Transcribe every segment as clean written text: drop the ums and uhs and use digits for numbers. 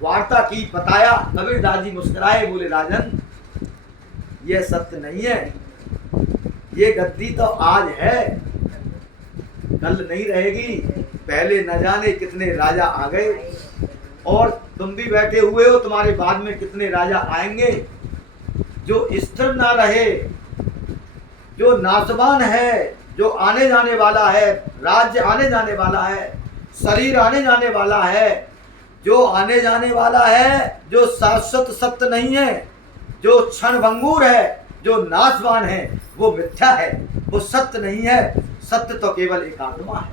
वार्ता की, बताया। कबीरदास जी मुस्कुराए, बोले राजन ये सत्य नहीं है, ये गद्दी तो आज है, कल नहीं रहेगी। पहले न जाने कितने राजा आ गए, और तुम भी बैठे हुए हो, तुम्हारे बाद में कितने राजा आएंगे। जो स्थिर ना रहे, जो नासवान है, जो आने जाने वाला है, राज्य आने जाने वाला है, शरीर आने जाने वाला है, जो आने जाने वाला है, जो शाश्वत सत्य नहीं है, जो क्षणभंगुर है, जो नाशवान है, वो मिथ्या है, वो सत्य नहीं है। सत्य तो केवल एक आत्मा है,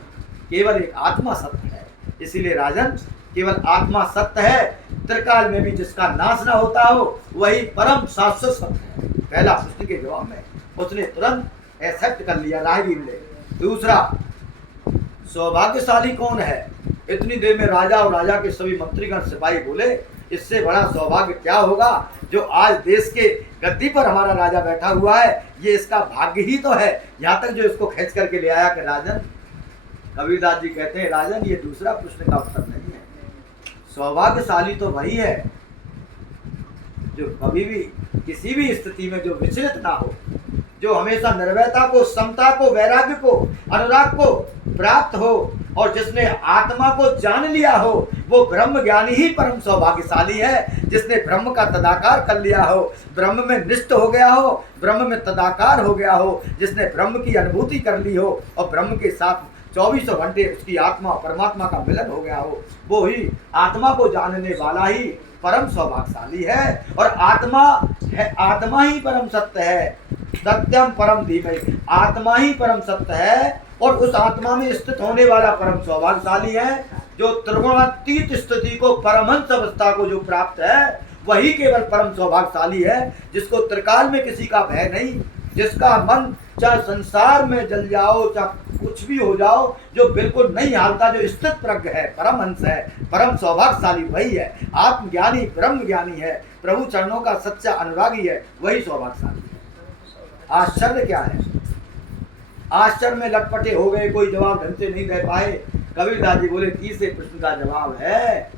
केवल एक आत्मा सत्य है। इसीलिए राजन केवल आत्मा सत्य है। त्रिकाल में भी जिसका नाश ना होता हो वही परम शाश्वत सत्य है। पहला प्रश्न के जवाब में उसने तुरंत एक्सेप्ट कर लिया राहगीर ने। दूसरा, सौभाग्यशाली कौन है? इतनी देर में राजा और राजा के सभी मंत्रीगण सिपाही बोले, इससे बड़ा सौभाग्य क्या होगा जो आज देश के गद्दी पर हमारा राजा बैठा हुआ है। ये इसका भाग्य ही तो है, यहाँ तक जो इसको खींच करके ले आया कि राजन। कबीरदास जी कहते हैं राजन ये दूसरा प्रश्न का उत्तर नहीं है। सौभाग्यशाली तो वही है जो कभी भी किसी भी स्थिति में जो विचलित ना हो, जो हमेशा निर्भयता को, समता को, वैराग्य को, अनुराग को प्राप्त हो, और जिसने आत्मा को जान लिया हो, वो ब्रह्म ज्ञानी ही परम सौभाग्यशाली है। जिसने ब्रह्म का तदाकार कर लिया हो, ब्रह्म में निष्ठ हो गया हो, ब्रह्म में तदाकार हो गया हो, जिसने ब्रह्म की अनुभूति कर ली हो और ब्रह्म के साथ 24 घंटे उसकी आत्मा परमात्मा का मिलन हो गया हो, वो ही आत्मा को जानने वाला ही परम सौभाग्यशाली है। और आत्मा है, आत्मा ही परम सत्य है। सत्यम परम धीमहि, आत्मा ही परम सत्य है, और उस आत्मा में स्थित होने वाला परम सौभाग्यशाली है। जो त्रिगुणातीत स्थिति को, परमहंस अवस्था को जो प्राप्त है, वही केवल परम सौभाग्यशाली है। जिसको त्रिकाल में किसी का भय नहीं, जिसका मन चाहे संसार में जल जाओ, चाहे कुछ भी हो जाओ, जो बिल्कुल नहीं हारता, जो स्थित प्रज्ञ है, परमहंस है, परम सौभाग्यशाली वही है। आत्मज्ञानी, ब्रह्म ज्ञानी है, प्रभु चरणों का सच्चा अनुरागी है, वही सौभाग्यशाली है। आश्चर्य क्या है? आश्चर्य में लटपटे हो गए, कोई जवाब ढंग से नहीं दे पाए। कबीरदास जी बोले तीसरे प्रश्न का जवाब है,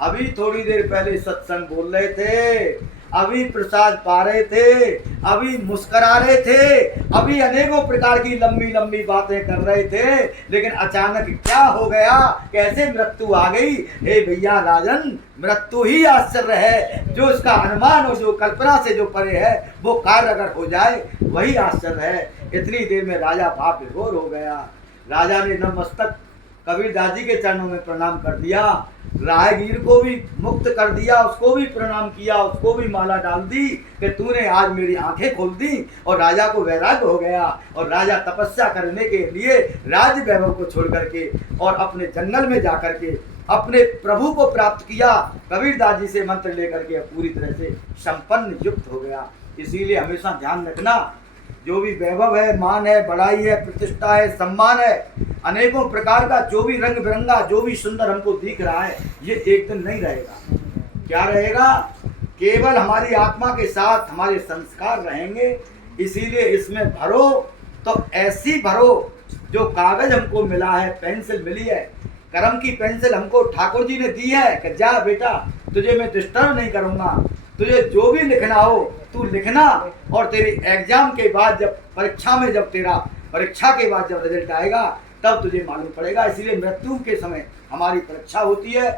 अभी थोड़ी देर पहले सत्संग बोल रहे थे, अभी प्रसाद पा रहे थे, अभी मुस्करा रहे थे, अभी अनेकों प्रकार की लंबी लंबी बातें कर रहे थे, लेकिन अचानक क्या हो गया, कैसे मृत्यु आ गई? हे भैया राजन, मृत्यु ही आश्चर्य है। जो इसका अनुमान और जो कल्पना से जो परे है, वो कार्य अगर हो जाए वही आश्चर्य है। इतनी देर में राजा भाव विभोर हो गया। राजा ने नतमस्तक कबीरदास जी के चरणों में प्रणाम कर दिया, राहगीर को भी मुक्त कर दिया, उसको भी प्रणाम किया, उसको भी माला डाल दी कि तूने आज मेरी आंखें खोल दी। और राजा को वैराग्य हो गया, और राजा तपस्या करने के लिए राज्य वैभव को छोड़ करके और अपने जंगल में जाकर के अपने प्रभु को प्राप्त किया। कबीरदास जी से मंत्र लेकर के पूरी तरह से संपन्न युक्त हो गया। इसीलिए हमेशा ध्यान रखना, जो भी वैभव है, मान है, बड़ाई है, प्रतिष्ठा है, सम्मान है, अनेकों प्रकार का जो भी रंग बिरंगा, जो भी सुंदर हमको दिख रहा है, ये एक दिन नहीं रहेगा। क्या रहेगा? केवल हमारी आत्मा के साथ हमारे संस्कार रहेंगे। इसीलिए इसमें भरो तो ऐसी भरो, जो कागज हमको मिला है, पेंसिल मिली है, कर्म की पेंसिल हमको ठाकुर जी ने दी है कि जा बेटा, तुझे मैं डिस्टर्ब नहीं करूँगा, तुझे जो भी लिखना हो तू लिखना, और तेरी एग्जाम के बाद जब परीक्षा में, जब तेरा परीक्षा के बाद जब रिजल्ट आएगा तब तुझे मालूम पड़ेगा। इसीलिए मृत्यु के समय हमारी परीक्षा होती है।